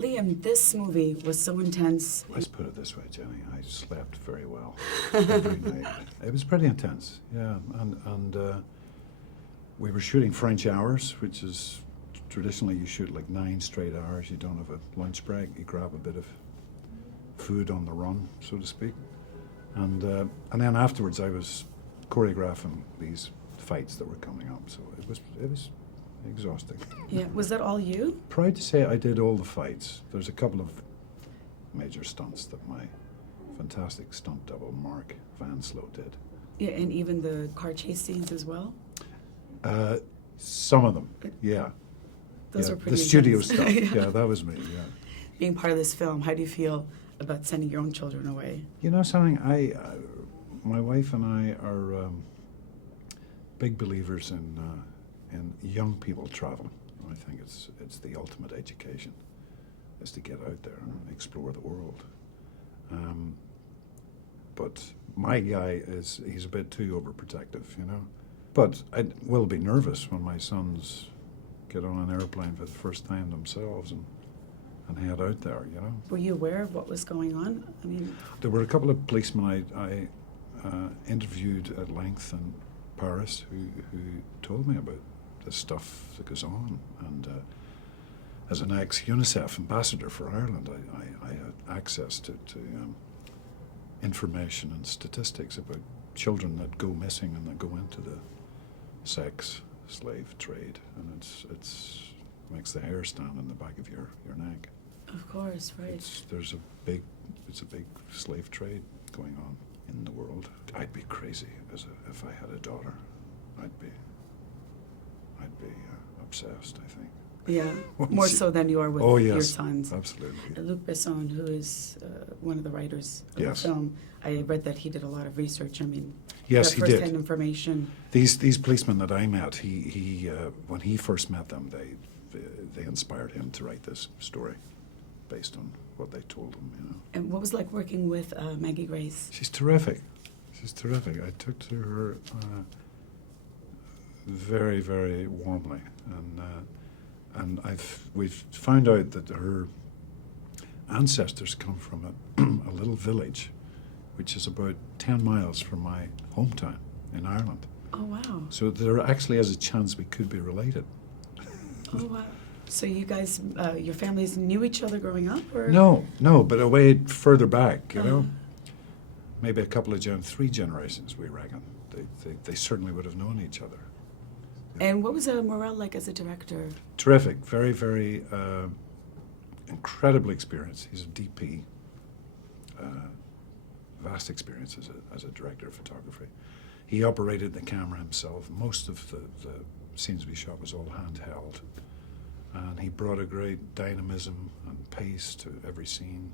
Liam, this movie was so intense. Let's put it this way, Jenny. I slept very well every night. It was pretty intense, yeah. And we were shooting French hours, which is traditionally you shoot like 9 straight hours. You don't have a lunch break. You grab a bit of food on the run, so to speak. And then afterwards, I was choreographing these fights that were coming up. So it was exhausting. Yeah, was that all you? Proud to say I did all the fights. There's a couple of major stunts that my fantastic stunt double Mark Vanslow did. Yeah, and even the car chase scenes as well? Some of them, yeah. Those yeah, were pretty the studio intense. stuff, Yeah. yeah, that was me, yeah. Being part of this film, how do you feel about sending your own children away? You know something, my wife and I are big believers in young people traveling. I think it's the ultimate education, is to get out there and explore the world. But my guy he's a bit too overprotective, you know. But I will be nervous when my sons get on an airplane for the first time themselves and head out there, you know. Were you aware of what was going on? I mean, there were a couple of policemen I interviewed at length in Paris who told me about the stuff that goes on. And as an ex-UNICEF ambassador for Ireland, I had access to information and statistics about children that go missing and that go into the sex slave trade, and it's makes the hair stand on the back of your neck. of course, right. It's a big slave trade going on in the world. I'd be crazy if I had a daughter. I'd be obsessed, I think. Yeah, more so than you are with Oh, yes, your sons. absolutely. Luc Besson, who is one of the writers of Yes. the film, I read that he did a lot of research. I mean, Yes, he did. first-hand information. These policemen that I met, he when he first met them, they inspired him to write this story, based on what they told him. You know, And what was it like working with Maggie Grace? she's terrific. She's terrific. I took to her very, very warmly, and we've found out that her ancestors come from a little village, which is about 10 miles from my hometown in Ireland. Oh, wow. So there actually is a chance we could be related. Oh, wow. So you guys, your families knew each other growing up? Or? No, but away further back, you know. Uh-huh. Maybe a couple of 3 generations, we reckon. They certainly would have known each other. And what was Morel like as a director? Terrific, very, very incredibly experienced. He's a DP, vast experience as a director of photography. He operated the camera himself. Most of the scenes we shot was all handheld. And he brought a great dynamism and pace to every scene.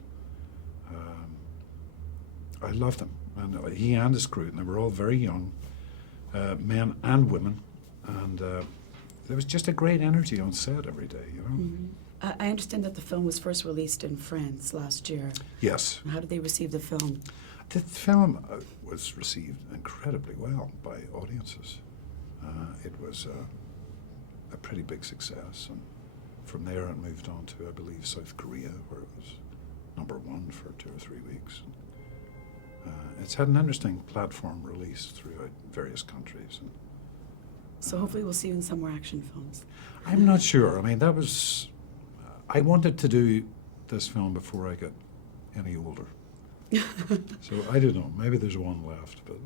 I loved him. And he and his crew, and they were all very young, men and women. And there was just a great energy on set every day, you know? Mm-hmm. I understand that the film was first released in France last year. Yes. How did they receive the film? The film was received incredibly well by audiences. It was a pretty big success, and from there it moved on to, I believe, South Korea, where it was #1 for 2 or 3 weeks. It's had an interesting platform release throughout various countries. And, So hopefully we'll see you in some more action films. I'm not sure. I mean, I wanted to do this film before I got any older. So I don't know, maybe there's one left, but...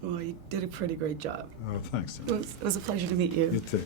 Well, you did a pretty great job. Oh, thanks. It was a pleasure to meet you. You too.